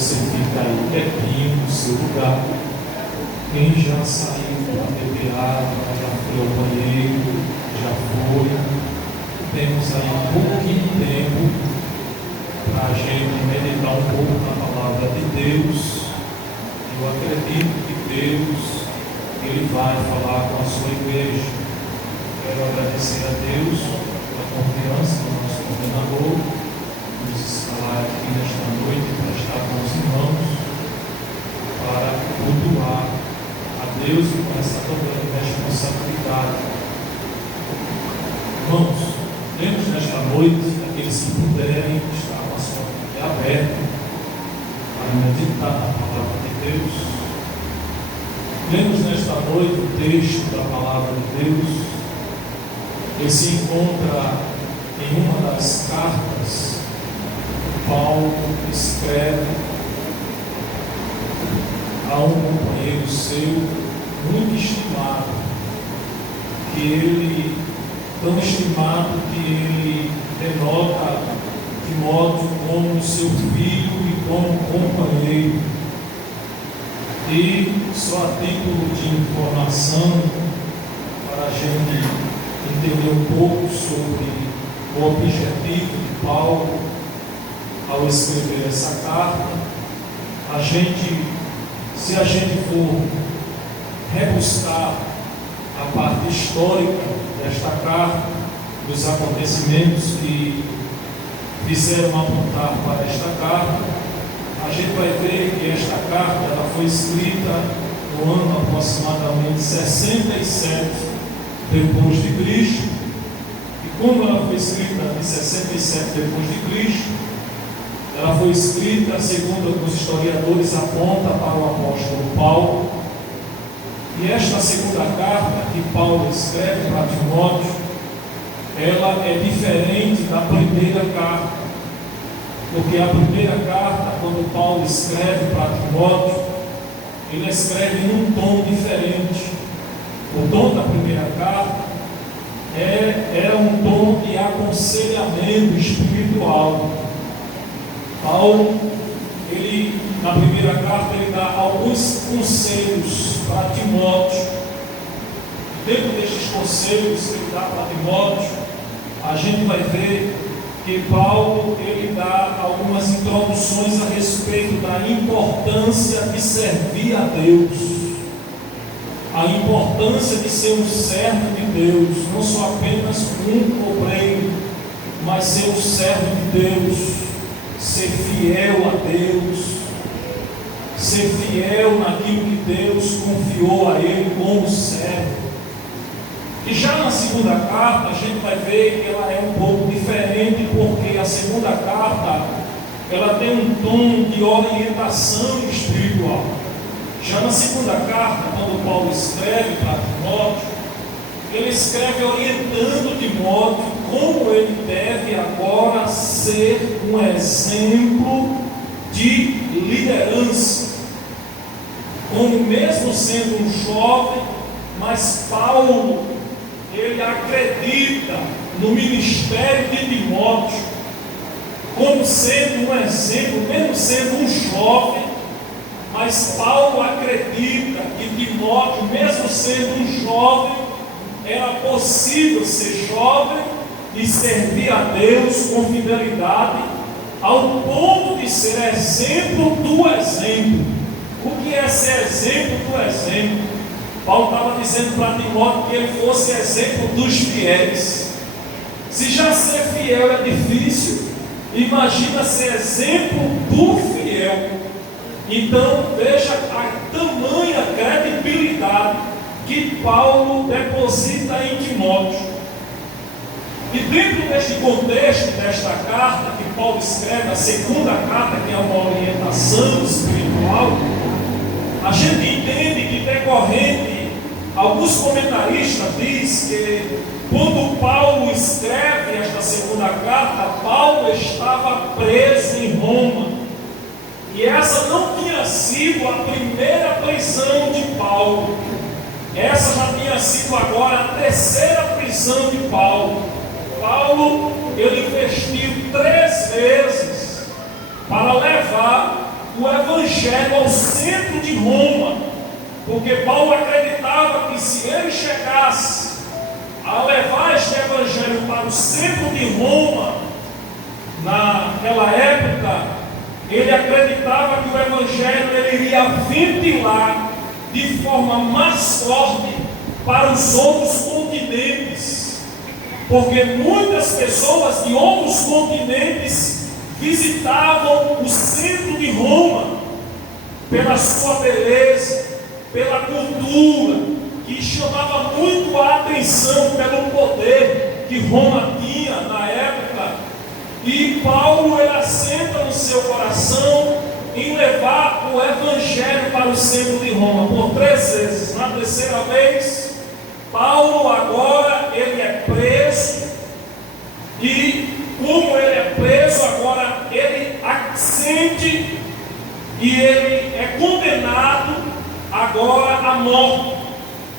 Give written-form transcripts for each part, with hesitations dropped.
você fica aí quietinho no seu lugar. Quem já saiu para beber água, já foi ao banheiro, já foi. Temos aí um pouquinho de tempo para a gente meditar um pouco na palavra de Deus. Eu acredito que Deus, Ele vai falar com a sua igreja. Quero agradecer a Deus pela confiança do nosso coordenador, nos escalar aqui nesta noite para estar com os irmãos, para cultuar a Deus e com essa grande responsabilidade. Irmãos, temos nesta noite, aqueles que puderem estar com a sua Bíblia aberta, para meditar na palavra de Deus. Lemos nesta noite o texto da palavra de Deus. Ele se encontra em uma das cartas que Paulo escreve a um companheiro seu, muito estimado, que ele, tão estimado que ele denota Timóteo como seu filho e como companheiro. E só a título de informação, para a gente entender um pouco sobre o objetivo de Paulo ao escrever essa carta, se a gente for rebuscar a parte histórica desta carta, dos acontecimentos que fizeram apontar para esta carta, a gente vai ver que esta carta ela foi escrita no ano aproximadamente 67 depois de Cristo. E como ela foi escrita em 67 depois de Cristo, ela foi escrita, segundo os historiadores, aponta para o apóstolo Paulo. E esta segunda carta que Paulo escreve para Timóteo, ela é diferente da primeira carta, porque a primeira carta, quando Paulo escreve para Timóteo, ele escreve num tom diferente. O tom da primeira carta era um tom de aconselhamento espiritual. Paulo, na primeira carta, ele dá alguns conselhos para Timóteo. Dentro destes conselhos que ele dá para Timóteo, a gente vai ver que Paulo ele dá algumas introduções a respeito da importância de servir a Deus. A importância de ser um servo de Deus, não só apenas um obreiro, mas ser um servo de Deus, ser fiel a Deus, ser fiel naquilo que Deus confiou a ele como servo. E já na segunda carta, a gente vai ver que ela é um pouco diferente, porque a segunda carta, ela tem um tom de orientação espiritual. Já na segunda carta, quando Paulo escreve para Timóteo, ele escreve orientando Timóteo como ele deve agora ser um exemplo de liderança. Como mesmo sendo um jovem, mas Paulo, ele acredita no ministério de Timóteo como sendo um exemplo, mesmo sendo um jovem. Mas Paulo acredita que Timóteo, mesmo sendo um jovem, era possível ser jovem e servir a Deus com fidelidade, ao ponto de ser exemplo do exemplo. O que é ser exemplo do exemplo? Paulo estava dizendo para Timóteo que ele fosse exemplo dos fiéis. Se já ser fiel é difícil, imagina ser exemplo do fiel. Então veja a tamanha credibilidade que Paulo deposita em Timóteo. E dentro deste contexto, desta carta que Paulo escreve, a segunda carta, que é uma orientação espiritual, a gente entende que decorrente, alguns comentaristas dizem que quando Paulo escreve esta segunda carta, Paulo estava preso em Roma. E essa não tinha sido a primeira prisão de Paulo. Essa já tinha sido agora a terceira prisão de Paulo. Paulo, ele investiu 3 vezes para levar o evangelho ao centro de Roma, porque Paulo acreditava que se ele chegasse a levar este evangelho para o centro de Roma, naquela época, ele acreditava que o evangelho ele iria ventilar de forma mais forte para os outros continentes, porque muitas pessoas de outros continentes visitavam o centro de Roma pela sua beleza, pela cultura, que chamava muito a atenção pelo poder que Roma tinha na época. E Paulo ele assenta no seu coração em levar o evangelho para o centro de Roma por 3 vezes. Na terceira vez, Paulo agora ele é preso, e como ele é preso agora, ele assente e ele é condenado agora à morte,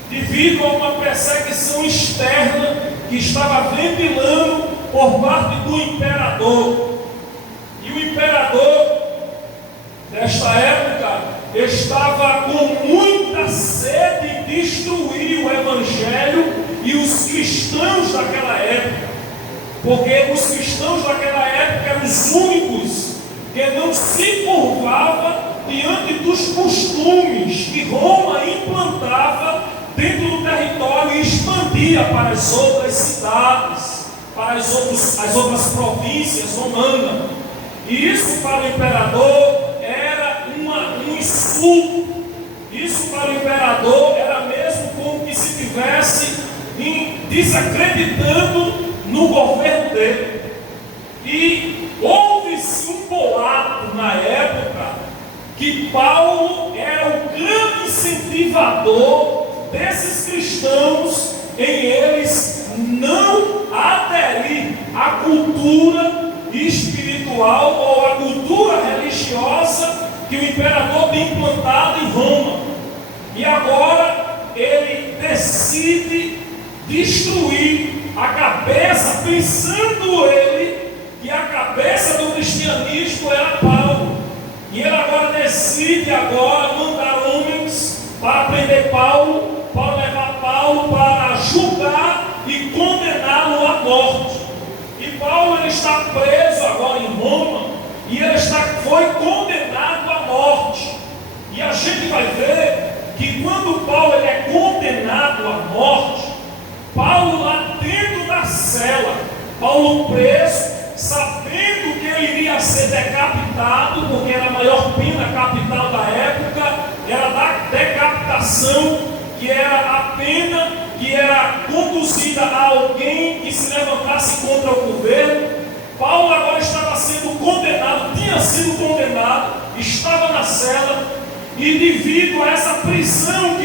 devido a uma perseguição externa que estava ventilando por parte do imperador. E o imperador nesta época estava com muita sede de destruir o evangelho e os cristãos daquela época, porque os cristãos daquela época eram os únicos que não se curvavam diante dos costumes que Roma implantava dentro do território e expandia para as outras cidades, para as outras províncias romanas. E isso para o imperador era um insulto. Isso para o imperador era mesmo como que se estivesse desacreditando no governo dele. E houve-se um boato na época que Paulo era o grande incentivador desses cristãos em eles não aderir à cultura espiritual ou à cultura religiosa que o imperador tem implantado em Roma. E agora ele decide destruir a cabeça, pensando ele que a cabeça do cristianismo era Paulo. E ele agora decide mandar homens para prender Paulo, para levar Paulo para julgar e condená-lo à morte. E Paulo ele está preso agora em Roma, e ele foi condenado à morte. E a gente vai ver que quando Paulo ele é condenado à morte, Paulo lá dentro da cela, Paulo preso, sabendo que ele iria ser decapitado, porque era a maior pena capital da época, era da decapitação, que era a pena que era conduzida a alguém que se levantasse contra o governo. Paulo agora estava sendo condenado, tinha sido condenado, estava na cela, e devido a essa prisão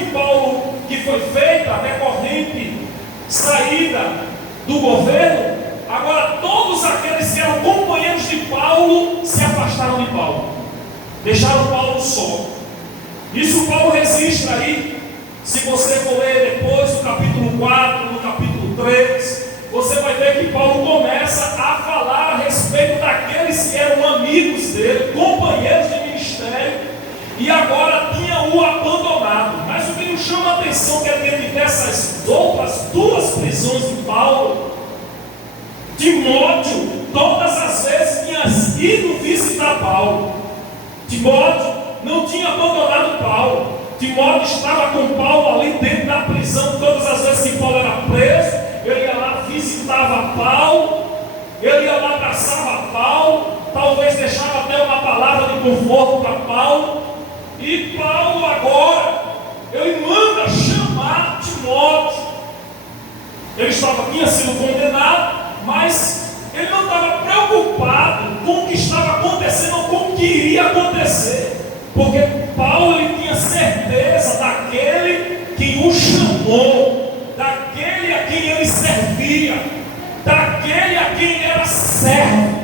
que foi feita, a decorrente saída do governo, agora todos aqueles que eram companheiros de Paulo se afastaram de Paulo, deixaram Paulo só. Isso Paulo registra aí. Se você for ler depois no capítulo 4, no capítulo 3, você vai ver que Paulo começa a falar a respeito daqueles que eram amigos dele, companheiros de ministério, e agora tinham o abandonado. Mas o que nos chama a atenção é que dentro dessas outras 2 prisões de Paulo, Timóteo todas as vezes tinha ido visitar Paulo. Timóteo não tinha abandonado Paulo. Timóteo estava com Paulo ali dentro da prisão. Todas as vezes que Paulo era preso, ele ia lá, visitava Paulo, ele ia lá, abraçava Paulo, talvez deixava até uma palavra de conforto para Paulo. E Paulo agora, ele manda chamar Timóteo. Ele tinha sido condenado, mas ele não estava preocupado com o que estava acontecendo ou com o que iria acontecer, porque Paulo ele tinha certeza daquele que o chamou, daquele a quem ele servia, daquele a quem ele era servo.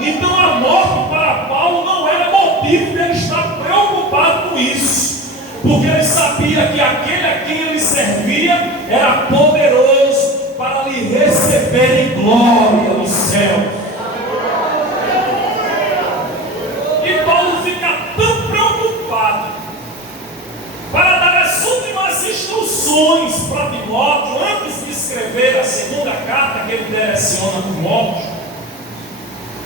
Então a morte para Paulo não era motivo de ele estar preocupado com isso, porque ele sabia que aquele a quem ele servia era poderoso para lhe receber em glória no céu. E Paulo fica tão preocupado para Timóteo, antes de escrever a segunda carta que ele direciona a Timóteo,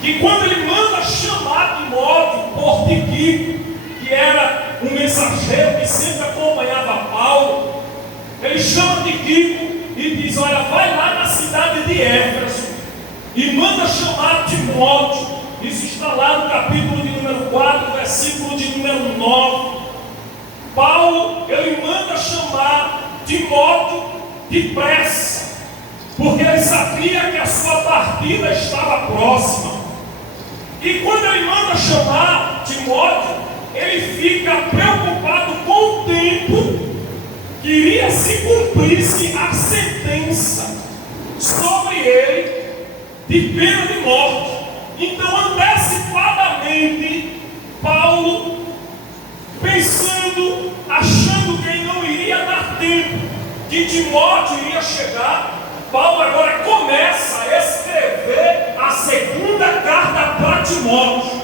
que quando ele manda chamar Timóteo por Tíquico, que era um mensageiro que sempre acompanhava Paulo, ele chama Tíquico e diz: olha, vai lá na cidade de Éfeso e manda chamar Timóteo. Isso está lá no capítulo de número 4, versículo de número 9. Paulo, ele manda chamar Timóteo depressa, porque ele sabia que a sua partida estava próxima. E quando ele manda chamar Timóteo, ele fica preocupado com o tempo que iria se cumprir-se a sentença sobre ele de pena de morte. Então, antecipadamente, Paulo, pensando, achando que ele não iria dar tempo, que Timóteo iria chegar, Paulo agora começa a escrever a segunda carta para Timóteo.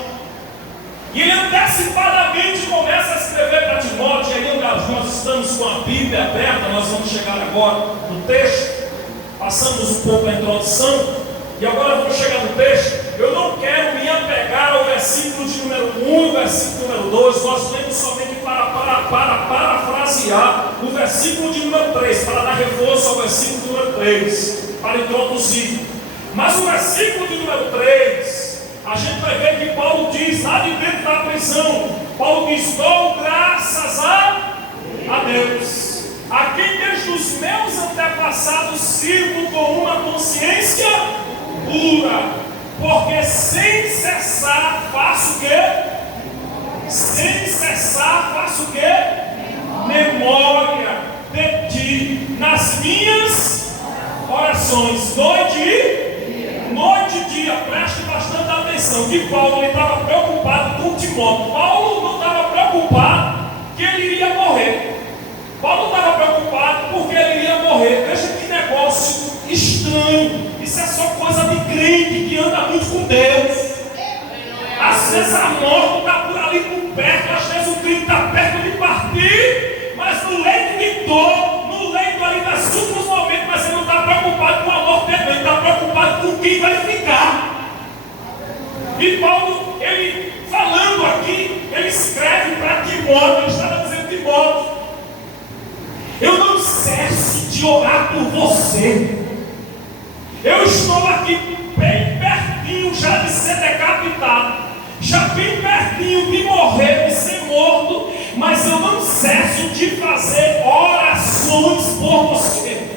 E ele antecipadamente começa a escrever para Timóteo. E aí nós estamos com a Bíblia aberta, nós vamos chegar agora no texto. Passamos um pouco a introdução e agora vamos chegar no texto. Eu não quero me apegar ao versículo de número 1 e o versículo número 2. Nós lemos somente para parafrasear o versículo de número 3, para dar reforço ao versículo de número 3, para introduzir. Mas o versículo de número 3, a gente vai ver que Paulo diz, lá de dentro da prisão, Paulo diz: dou graças a Deus, a quem desde os meus antepassados sirvo com uma consciência pura, porque sem cessar faço o quê? Sem cessar faço o quê? Memória de ti nas minhas orações, noite e dia. Preste bastante atenção, que Paulo estava preocupado com Timóteo. Paulo não estava preocupado que ele iria morrer. Paulo estava preocupado porque ele iria morrer. Veja que negócio estranho. Isso é só coisa de crente que anda muito com Deus. Às vezes a morte está por ali por perto, às vezes o crente está perto de partir, mas no leito de dor, no leito ali das últimos momentos, mas ele não está preocupado com a morte dele, ele está preocupado com quem vai ficar. E Paulo, ele falando aqui, ele escreve para Timóteo, ele estava dizendo: Timóteo, eu não cesso de orar por você. Eu estou aqui bem pertinho já de ser decapitado, já bem pertinho de morrer, de ser morto, mas eu não cesso de fazer orações por você.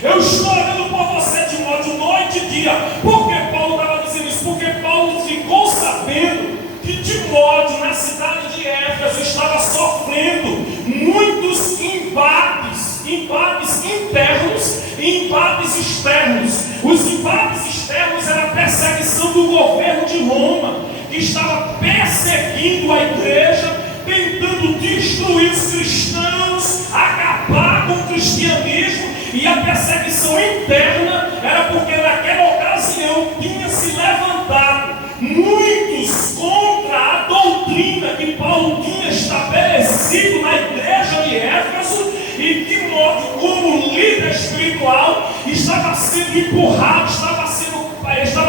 Eu estou orando por você, Timóteo, noite e dia. Por que Paulo estava dizendo isso? Porque Paulo ficou sabendo que Timóteo, na cidade de Éfeso, estava sofrendo muitos embates internos e embates externos. Os embates externos eram a perseguição do governo de Roma, que estava perseguindo a igreja, tentando destruir os cristãos, acabar com o cristianismo. E a perseguição interna era porque naquela ocasião tinha se levantado muitos contra a doutrina que Paulo tinha estabelecido na igreja de Éfeso, e Timóteo, como líder espiritual, estava sendo empurrado, estava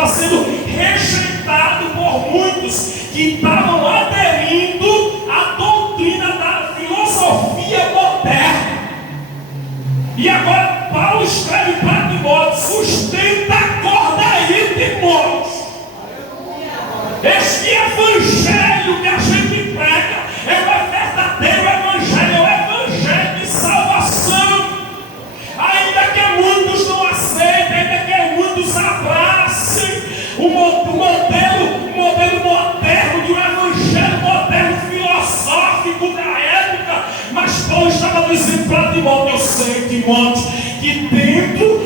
sendo rejeitado por muitos que estavam aderindo à doutrina da filosofia moderna. E agora Paulo escreve para Timóteo: sustenta a corda aí, Timóteo. Este evangelho que a gente prega é o verdadeiro evangelho, é o evangelho de salvação. Ainda que muitos não aceitem, ainda que muitos abracem o modelo moderno, de um evangelho moderno filosófico da época, mas Paulo estava dizendo para Timóteo: eu sei, Timóteo, que dentro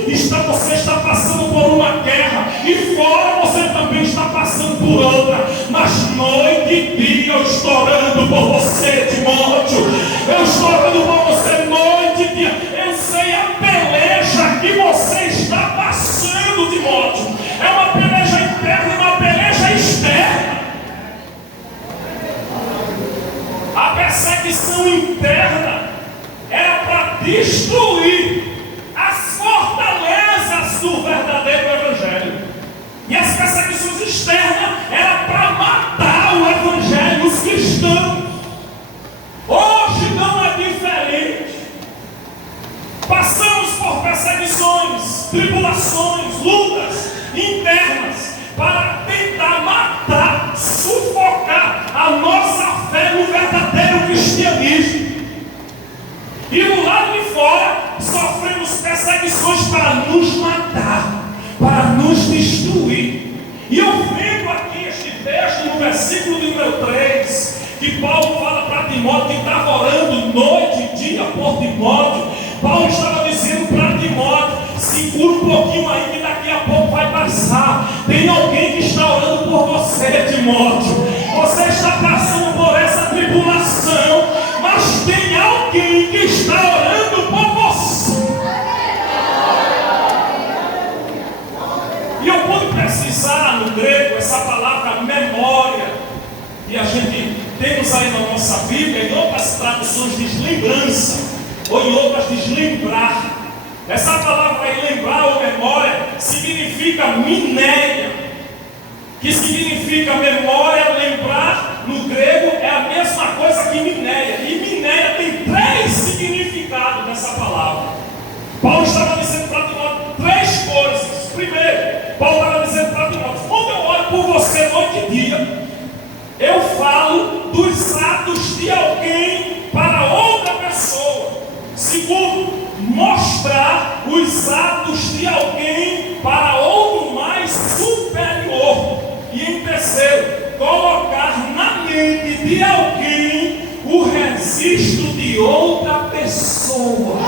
você está passando por uma guerra, e fora você também está passando por outra, mas noite e dia eu estou orando por você, Timóteo. Eu estou orando por você noite e dia. Eu sei a peleja que você está passando, Timóteo. É uma peleja interna e uma peleja externa. A perseguição interna era para destruir os cristãos. Hoje não é diferente. Passamos por perseguições, tribulações, lutas internas para tentar matar, sufocar a nossa fé no verdadeiro cristianismo. E do lado de fora sofremos perseguições para nos matar, para nos destruir. E eu vendo aqui este texto no versículo número 3, que Paulo fala para Timóteo, que estava orando noite e dia por Timóteo. Paulo estava dizendo para Timóteo: segura um pouquinho aí, que daqui a pouco vai passar. Tem alguém que está orando por você, Timóteo. Você está passando por essa tribulação, mas tem alguém que está orando por você. E eu pude pesquisar no grego essa palavra memória, e a gente temos aí na nossa Bíblia, em outras traduções diz lembrança, ou em outras diz lembrar. Essa palavra aí, lembrar ou memória, significa minéia, que significa memória, lembrar, no grego é a mesma coisa que minéia. E minéia tem 3 significados nessa palavra. Paulo estava dizendo para Timóteo 3 coisas. Primeiro, Paulo estava dizendo para Timóteo: quando eu oro por você noite e dia, eu falo dos atos de alguém para outra pessoa. Segundo, mostrar os atos de alguém para outro mais superior. E em terceiro, colocar na mente de alguém o registro de outra pessoa.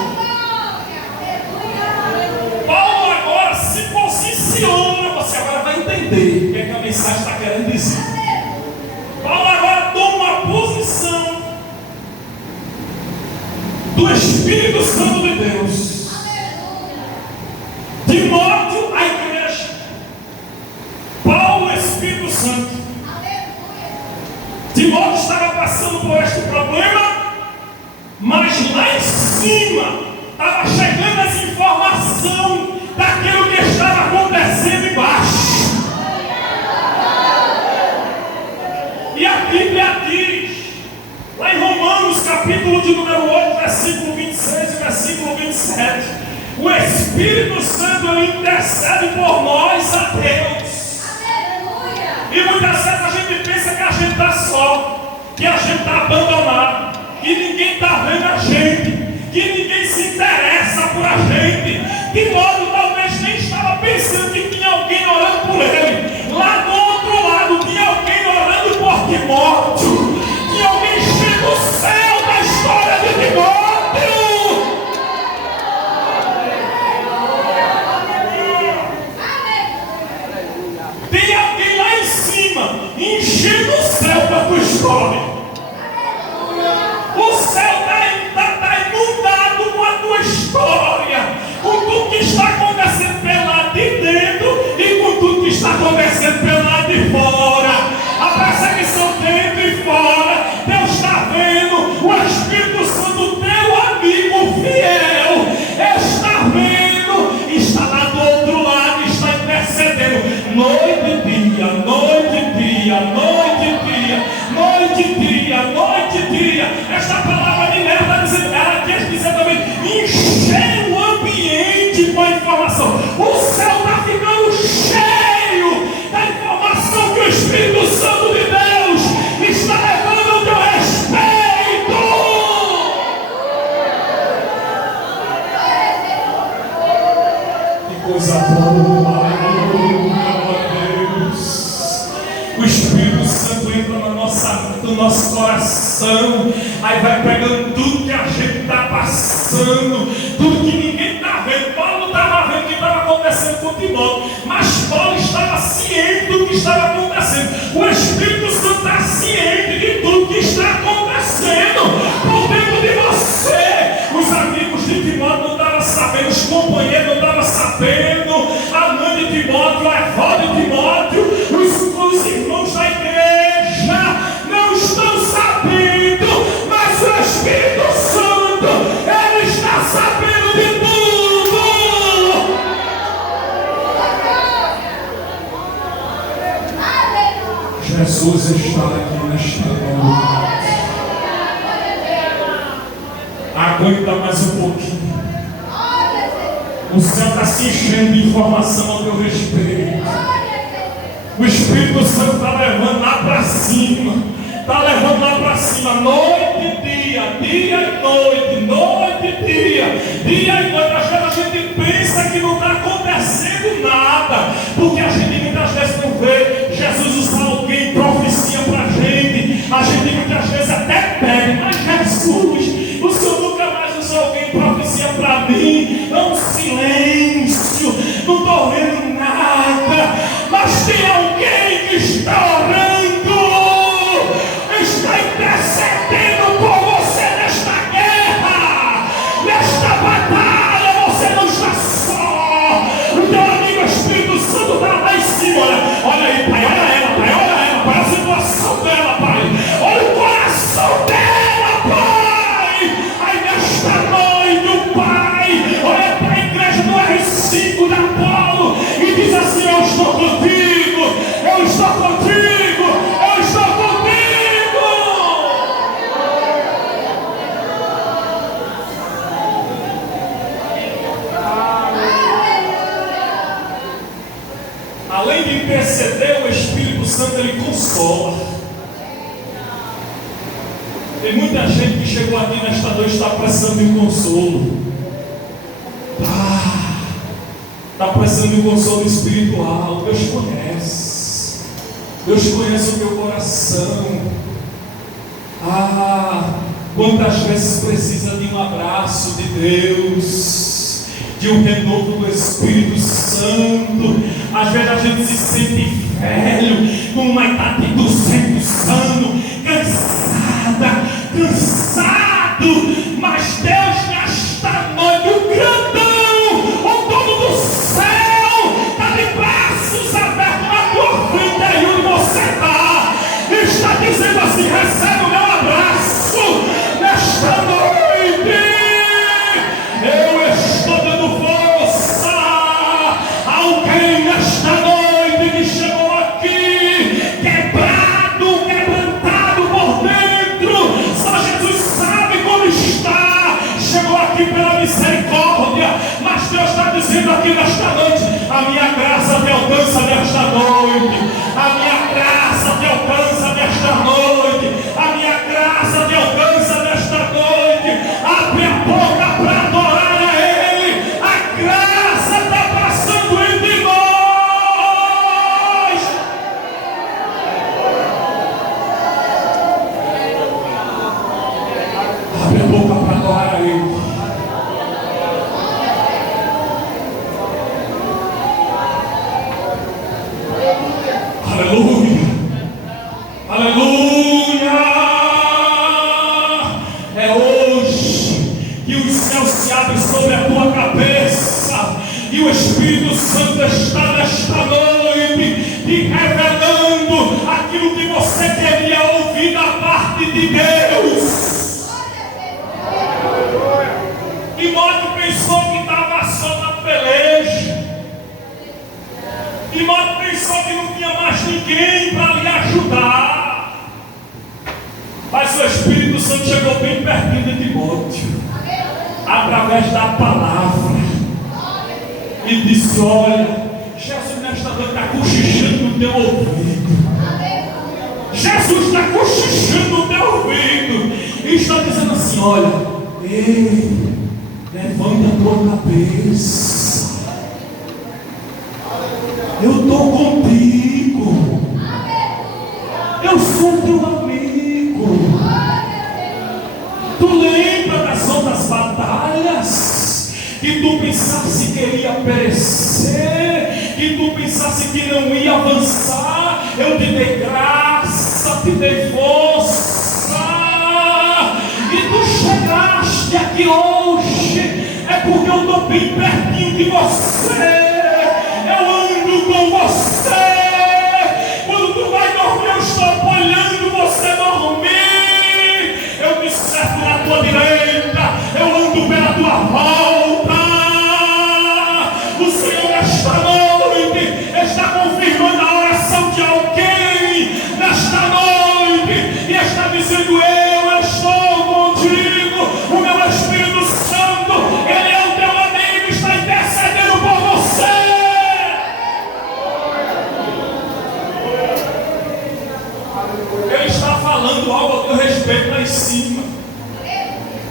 Paulo agora se posiciona, você agora vai entender o que, é que a mensagem está querendo dizer. Paulo agora toma uma posição do Espírito Santo de Deus. Timóteo, a igreja. Paulo, o Espírito Santo. Timóteo estava passando por este problema, mas lá em cima estava chegando essa informação daquilo que estava acontecendo embaixo. E a Bíblia diz, lá em Romanos, capítulo de número 8, versículo 26 e versículo 27, o Espírito Santo intercede por nós a Deus. Aleluia. E muitas vezes a gente pensa que a gente está só, que a gente está abandonado, que ninguém está vendo a gente, que ninguém se interessa por a gente. Timóteo talvez nem estava pensando que tinha alguém orando por ele. Lá do outro lado tinha alguém orando por Timóteo. Tinha alguém enchendo o céu da história de Timóteo. Tem alguém lá em cima enchendo o céu da tua história. O céu está inundado com a tua história, com tudo que está acontecendo pelo lado de dentro e com tudo que está acontecendo pelo lado de fora. A perseguição dentro e fora. Deus está vendo. O Espírito Santo, teu amigo fiel, está vendo, está lá do outro lado, está intercedendo noite e dia, noite e dia, noite e dia, noite e dia, noite e dia. Esta palavra de Deus está dizendo, ela quer dizer também, encher o ambiente com a informação. O céu está ficando cheio da informação que o Espírito Santo de Deus está levando ao teu respeito. Que coisa boa, aleluia, Deus. O Espírito Santo entra no nosso coração, aí vai pegando tudo que a gente está passando, tudo que ninguém está vendo. Paulo não estava vendo o que estava acontecendo com Timóteo, mas Paulo estava ciente do que estava acontecendo. O Espírito Santo está ciente de tudo que está acontecendo por dentro de você. Os amigos de Timóteo não estavam sabendo, os companheiros não estavam sabendo, a mãe de Timóteo, a avó de Timóteo, os irmãos da igreja não estão sabendo, mas o Espírito Santo, ele está sabendo de tudo. Jesus está aqui nesta noite. Aguenta mais um pouquinho. O céu está se enchendo de informação ao teu respeito. O Espírito Santo está levando lá para cima. Está levando lá para cima. Noite e dia. Dia e noite. Noite e dia. Dia e noite. Às vezes a gente pensa que não está acontecendo nada. Porque a gente muitas vezes não vê Jesus usar alguém, profecia para a gente. A gente muitas vezes até pede. Mas Jesus, o Senhor nunca mais usou alguém, profecia para mim. É um silêncio. Não estou vendo nada. Mas tem alguém que está orando, está intercedendo por você nesta guerra, nesta batalha. Você não está só. O teu amigo Espírito Santo está lá em cima. Olha aí, Pai, olha ela, Pai, olha ela, Pai, a situação dela, Pai. Olha o coração dela, Pai. Aí nesta noite, o Pai olha para a igreja do R5 da Apolo e diz assim: eu estou contigo, eu estou contigo, eu estou contigo. Além de interceder, o Espírito Santo ele consola. Tem muita gente que chegou aqui nesta noite está precisando de um consolo. Está precisando de um consolo espiritual. Deus conhece. Deus conhece o teu coração. Quantas vezes precisa de um abraço de Deus, de um renovo do Espírito Santo. Às vezes a gente se sente velho, com uma idade de 200 anos, cansado. Mas Deus, nesta noite, o grandão, o dono do céu, está de braços abertos na tua frente, aí onde você está. Está dizendo assim: recebe o meu abraço nesta noite. Eu estou dando força a alguém nesta noite que chegou aqui quebrado, quebrantado por dentro. Só Jesus sabe como está. Chegou aqui pela misericórdia, mas Deus está dizendo aqui nesta noite: a minha graça te alcança nesta noite. A minha graça te alcança nesta noite. A minha graça te alcança nesta noite. Abre a boca para adorar a Ele. A graça está passando entre nós. Abre a boca para adorar a Ele. Aleluia, aleluia. É hoje que os céus se abrem sobre a tua cabeça e o Espírito Santo está nesta noite te revelando aquilo que você queria ouvir da parte de Deus. Timóteo pensou que estava só na peleja. Timóteo pensou que não tinha mais ninguém para lhe ajudar. Mas o Espírito Santo chegou bem pertinho de Timóteo, através da palavra, e disse: olha, Jesus nesta noite está cochichando no teu ouvido. Jesus está cochichando no teu ouvido e está dizendo assim: olha, ei, levanta a tua cabeça. Eu estou contigo. Eu sou teu amigo. Tu lembra das outras batalhas que tu pensasse que iria perecer, que tu pensasse que não ia avançar? Eu te dei graça, te dei força, e tu chegaste aqui hoje. É porque eu estou bem pertinho de você. Eu ando com você. Quando tu vai dormir, eu estou apoiando você dormir. Eu me cerco na tua direita. Eu ando pela tua volta. O Senhor nesta noite está confirmando a oração de alguém Ele está falando algo a teu respeito lá em cima.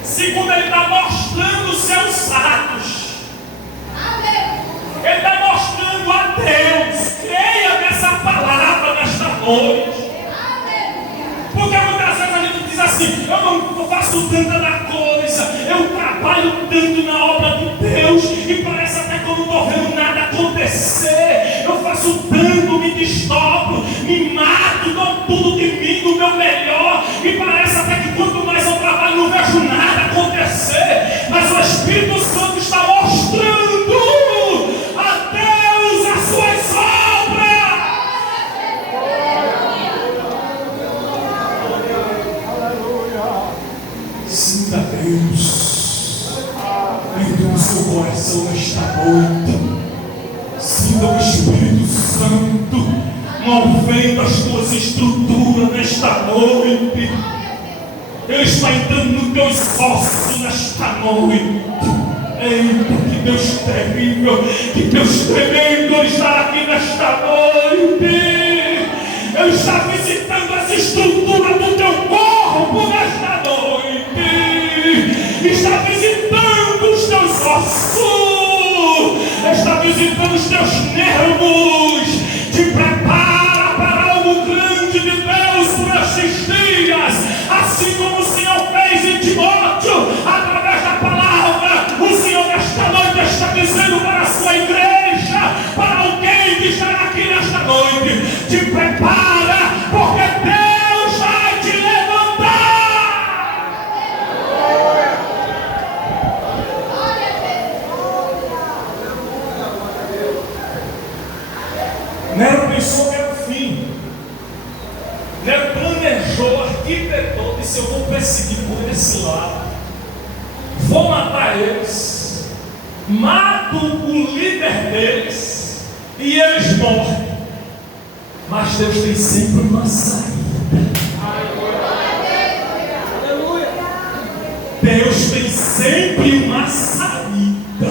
Segundo, Ele está mostrando os seus atos. Ele está mostrando a Deus. Creia nessa palavra nesta noite. Porque muitas vezes a gente diz assim: eu não faço tanta coisa, eu trabalho tanto na obra de Deus, e parece até que eu não estou vendo nada acontecer. Eu faço tanto, me desdobro, me mato, dou tudo de mim, do meu melhor, e parece até que quanto mais eu trabalho, não vejo nada acontecer. Mas o Espírito Santo está mostrando a Deus as suas obras. Sinta Deus dentro do seu coração nesta noite. Sinta o Espírito Santo movendo as tuas estruturas nesta noite. Ele está entrando nos teus ossos nesta noite. Eita, que Deus terrível, que Deus tremendo Ele está aqui nesta noite. Ele está visitando as estruturas do teu corpo nesta noite. Está visitando os teus ossos. Está visitando os teus nervos. Te prepara para algo grande de Deus por estes dias. Assim como o Senhor fez em Timóteo, através da palavra, o Senhor nesta noite está dizendo para a sua igreja, para alguém que está aqui nesta noite: te prepara, porque Deus vai te levantar. Nero pensou que era o fim. Nero planejou, arquitetou, disse: eu vou perseguir por esse lado, vou matar eles, mato o líder deles e eles morrem. Mas Deus tem sempre uma saída. Deus tem sempre uma saída.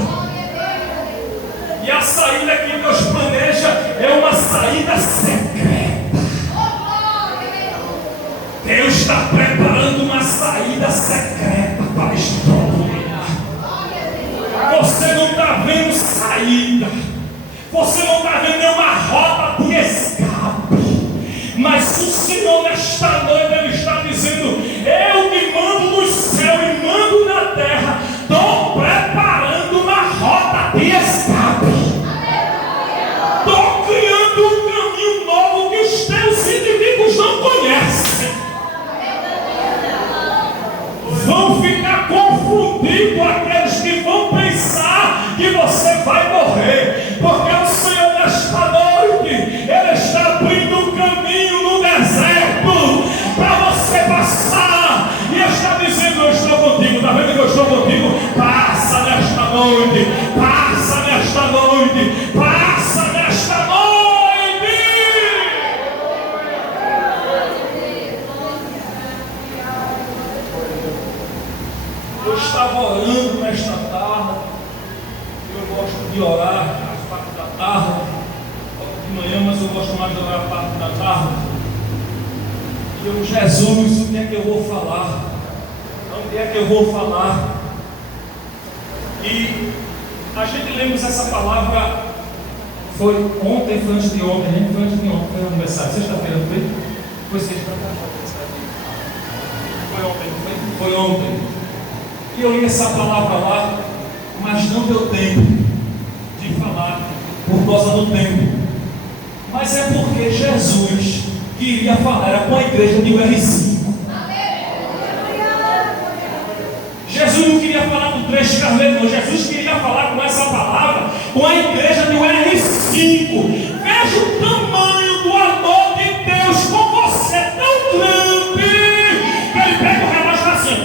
E a saída que Deus planeja é uma saída secreta. Deus está preparando uma saída secreta para este problema. Você não está vendo saída. Você não está vendo nenhuma rota de escape. Mas o Senhor nesta noite Ele está dizendo: eu que mando no céu e mando na terra, estou preparando uma rota de escape. Estou criando um caminho novo que os teus inimigos não conhecem. Vão ficar confundidos aqueles que vão pensar que você vai morrer. Porque o Senhor nesta noite Ele está abrindo um caminho no deserto para você passar. E está dizendo: eu estou contigo. Está vendo que eu estou contigo? Passa nesta noite. Passa nesta noite. Passa nesta noite. Eu estava orando nesta tarde. Eu gosto de orar às partes da tarde, de manhã, mas eu gosto mais de orar à parte da tarde. E eu: Jesus, o que é que eu vou falar? Onde é que eu vou falar? E a gente lembra essa palavra, foi ontem, foi antes de ontem, né? Foi antes de ontem, foi aniversário, sexta-feira, não foi? Foi sexta-feira. Foi ontem, não foi? Foi ontem. E eu li essa palavra lá, mas não deu tempo de falar, por causa do tempo. Mas é porque Jesus queria falar, era com a igreja de UR5. Jesus não queria falar do trecho carneiro, não. Jesus queria falar com essa palavra com a igreja de UR5. Veja o tamanho do amor de Deus com você, tão grande, que Ele pega o relógio assim.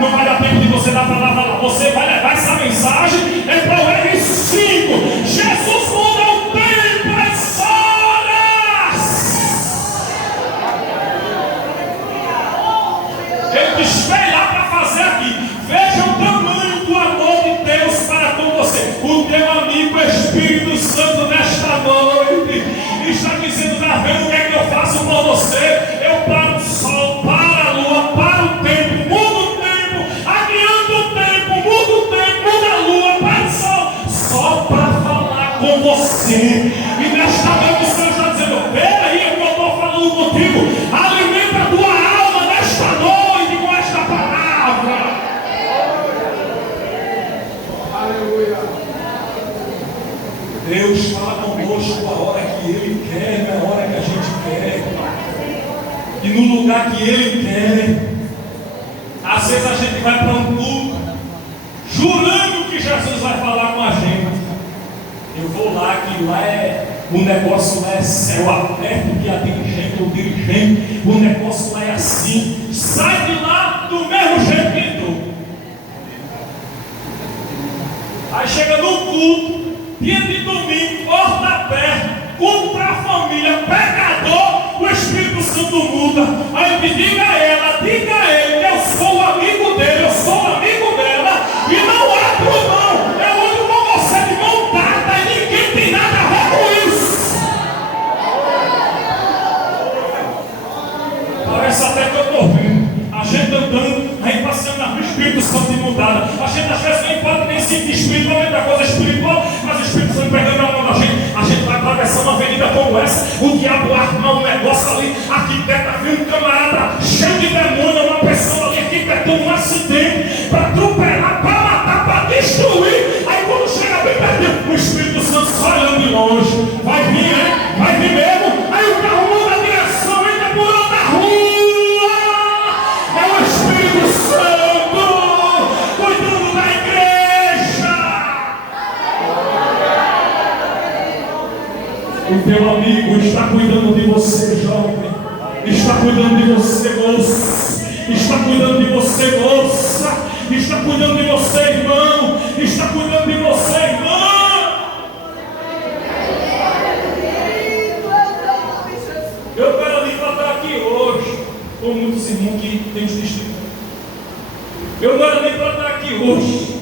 Não vai dar tempo de você dar a palavra lá. Você vai levar essa mensagem para o R5. Jesus muda o tempo, as horas. Ele te espelha para fazer aqui. Veja o tamanho do amor de Deus para com você. O teu amigo Espírito Santo nesta no lugar que Ele quer. Às vezes a gente vai para um culto jurando que Jesus vai falar com a gente. Eu vou lá, que lá o negócio lá é céu aberto, que a dirigente, o dirigente, o negócio lá é assim. Sai de lá do mesmo jeito que entrou. Aí chega no culto, dia de domingo, porta aberta, culto para a família, pecador, o Espírito Santo muda. Aí me diga a ela, diga a ele, eu sou o amigo dele, eu sou o amigo dela, e não abro mão, eu ando com você de mão dada, e ninguém tem nada a ver com isso. Parece até que eu estou vendo a gente andando, aí passando na rua, Espírito Santo imundado. A gente às vezes nem pode nem sentir espiritualmente a coisa espiritual, mas o Espírito Santo pegando a mão da gente. A gente vai atravessar uma avenida como essa, o diabo arma um negócio ali, arquiteta, viu um camarada cheio de demônio, uma pessoa ali arquitetando um acidente para atropelar, para matar, para destruir. Aí quando chega bem perto, o Espírito Santo só olhando de longe, vai vir, né? Vai vir mesmo. Aí o carro muda a direção, entra por outra rua. É o Espírito Santo cuidando da igreja. O teu amigo está cuidando de você, jovem. Está cuidando de você, moço. Está cuidando de você, moça. Está cuidando de você, irmão. Está cuidando de você, irmão. Eu quero ali para estar aqui hoje, com muitos irmãos que têm os testemunhos. Eu quero ali para estar aqui hoje.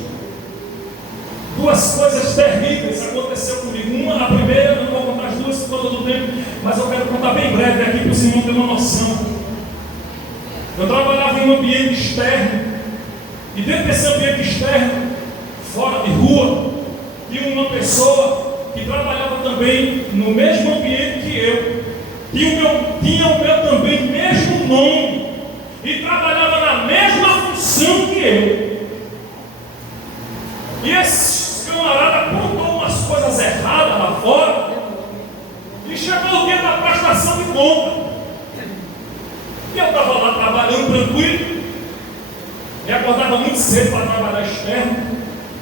Duas coisas terríveis aconteceram comigo. Uma, a primeira, eu não vou contar as duas por conta do tempo, mas eu quero contar bem breve aqui para os irmãos terem uma noção. Eu trabalhava em um ambiente externo, e dentro desse ambiente externo, fora de rua, tinha uma pessoa que trabalhava também no mesmo ambiente que eu, tinha o meu também mesmo nome, e trabalhava na mesma função que eu. E esse camarada contou umas coisas erradas lá fora, e chegou o dia da prestação de conta. E eu estava lá trabalhando tranquilo, me acordava muito cedo para trabalhar externo.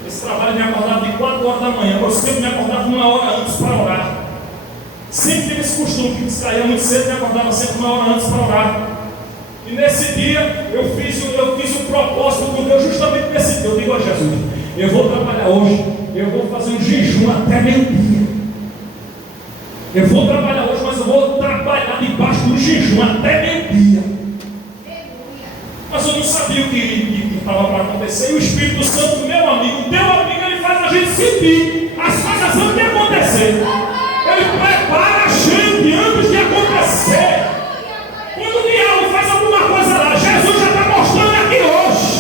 Esse trabalho me acordava de 4 horas da manhã, eu sempre me acordava 1 hora antes para orar. Sempre tive esse costume, que saía muito cedo, me acordava sempre 1 hora antes para orar. E nesse dia eu fiz um propósito com Deus justamente nesse dia. Eu digo a Jesus, eu vou trabalhar hoje, eu vou fazer um jejum até meio-dia. Eu vou trabalhar hoje, mas eu vou trabalhar debaixo do jejum até meio-dia. Mas eu não sabia o que estava para acontecer. E o Espírito Santo, meu amigo, teu amigo, ele faz a gente sentir as coisas antes de acontecer. Ele prepara a gente antes de acontecer. Quando o diabo faz alguma coisa lá, Jesus já está mostrando aqui hoje.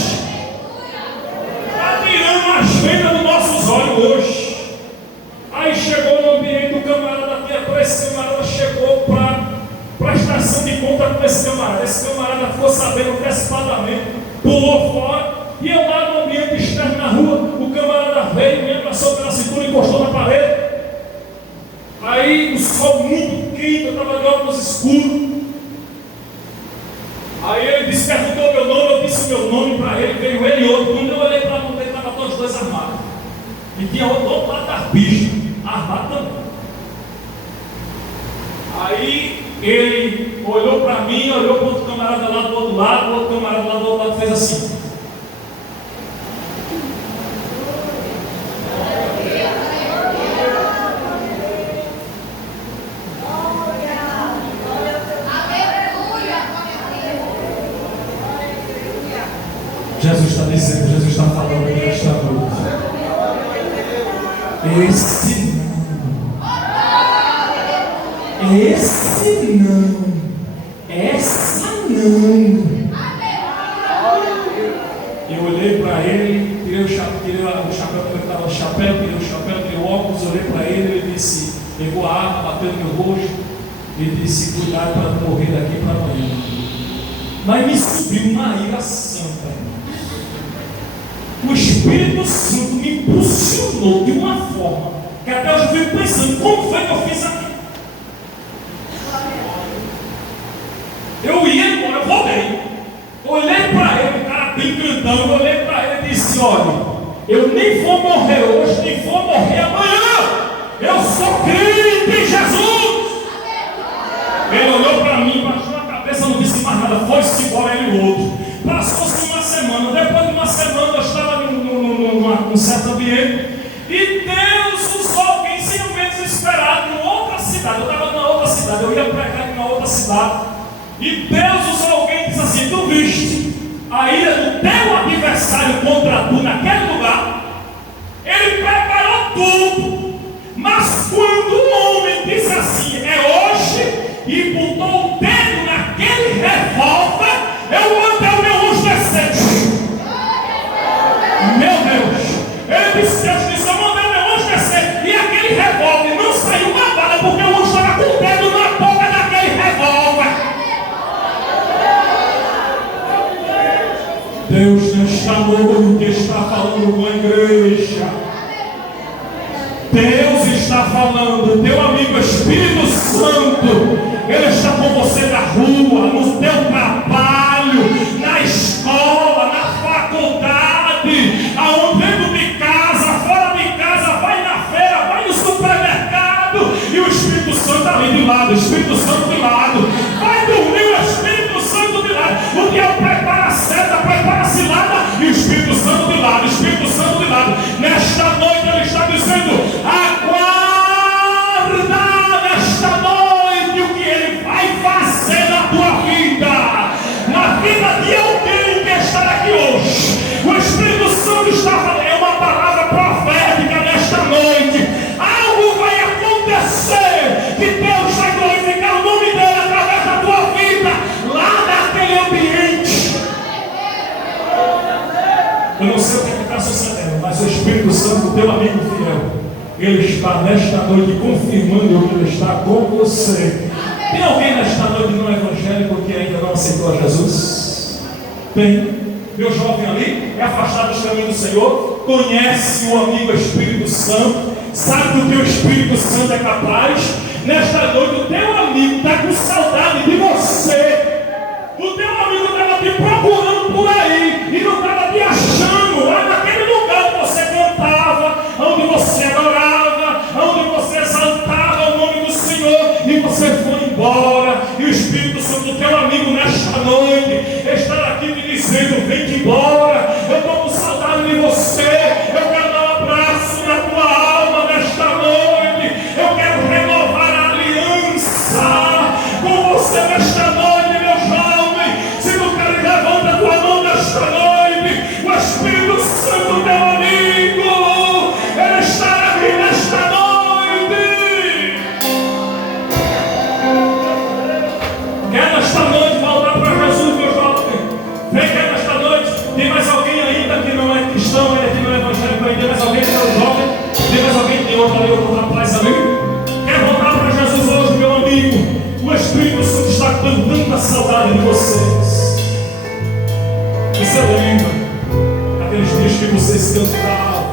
Está tirando as vendas dos nossos olhos hoje. Aí chegou no ambiente do camarada aqui, esse camarada chegou para a estação de conta com esse camarada. Esse camarada ficou sabendo antecipadamente, pulou fora, e eu lá no ambiente externo na rua, o camarada veio, me abraçou pela cintura e encostou na parede. Aí o sol muito quente, eu estava de óculos escuros. Aí ele disse, perguntou meu nome, eu disse o meu nome para ele, veio ele e outro. Quando eu olhei para a mão dele, estavam todos dois armados. E tinha outro lado das bichas, armado também. Aí ele olhou para mim, olhou para o outro camarada lá do outro lado, o outro camarada lá do outro lado fez assim. Jesus está dizendo, Jesus está falando aqui esta noite. Esse não, essa não. Eu olhei para ele, tirei o chapéu, tirei o óculos, olhei para ele, ele disse, pegou a arma, bateu no meu rosto, ele disse, cuidado para não morrer daqui para amanhã. Mas me subiu uma ira santa. O Espírito Santo me impulsionou de uma forma que até hoje eu fico pensando, como foi que eu fiz aquilo? Eu ia embora, eu voltei. Olhei para ele, o cara bem grandão, olhei para ele e disse: olha, eu nem vou morrer hoje, nem vou morrer amanhã. Eu sou crente em Jesus. Ele olhou para mim, baixou a cabeça, não disse mais nada, foi-se embora ele e o outro. Passou-se uma semana, depois de uma semana eu estava num certo ambiente e Deus usou alguém sem eu ver desesperado em outra cidade. Eu estava na outra cidade, eu ia pregar em uma outra cidade e Deus usou alguém e disse assim: tu viste a ira do teu adversário contra tu naquele lugar? Ele preparou tudo, mas quando o homem disse assim: é hoje, e botou o dedo naquele revólver, eu mandei o meu anjo descer. Meu Deus! Ele disse: Deus disse, eu mandei o meu anjo descer, e aquele revólver não saiu uma bala, porque o anjo estava com o dedo na boca daquele revólver. Deus nesta noite está falando com a igreja. Deus está falando, teu amigo Espírito Santo, Ele está com você na rua, no teu trabalho, na escola, na faculdade, aonde dentro de casa, fora de casa, vai na feira, vai no supermercado, e o Espírito Santo está ali de lado, o Espírito Santo de lado, vai dormir, o Espírito Santo de lado, o diabo prepara a seta, prepara a cilada, e o Espírito Santo de lado, o Espírito Santo de lado. Nesta noite Ele está dizendo: aguarda nesta noite o que Ele vai fazer na tua vida, na vida de alguém que está aqui hoje. O Espírito Santo está falando, é uma palavra profética nesta noite. Algo vai acontecer, que Deus vai glorificar o nome dele através da tua vida, lá naquele ambiente. Eu não sei o que está sucedendo, mas o Espírito Santo, teu amigo fiel, Ele está nesta noite confirmando que Ele está com você. Tem alguém nesta noite não evangélico que ainda não aceitou a Jesus? Tem. Meu jovem ali é afastado dos caminhos do Senhor, conhece o amigo Espírito Santo, sabe que o teu Espírito Santo é capaz. Nesta noite o teu amigo está com saudade de você. O teu amigo estava te procurando por aí e não estava te achando lá naquele lugar que você cantava, onde você adorava, onde você exaltava o nome do Senhor, e você foi embora. E o Espírito Santo, teu amigo, nesta noite está aqui te dizendo: vem embora, eu estou com saudade de você, eu quero dar um abraço na tua alma nesta noite, eu quero renovar a aliança com você nesta noite, meu jovem. Se tu quer, levanta a tua mão nesta noite. O Espírito Santo, teu amigo, Ele está aqui nesta noite. Quer nesta noite voltar para Jesus, meu jovem? Vem, quer nesta noite? Tem mais alguém ainda que não é cristão, ainda que não é evangélico ainda? Tem mais alguém que é um jovem? Tem mais alguém que tem outro ali, outro rapaz ali? Quer voltar para Jesus hoje, meu amigo? O Espírito Santo está com tanta saudade de vocês. Você lembra aqueles dias que vocês cantavam,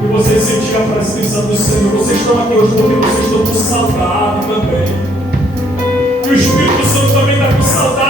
que vocês sentiam a presença do Senhor? Vocês estão aqui hoje porque vocês estão com saudade também. E o Espírito Santo também está com saudade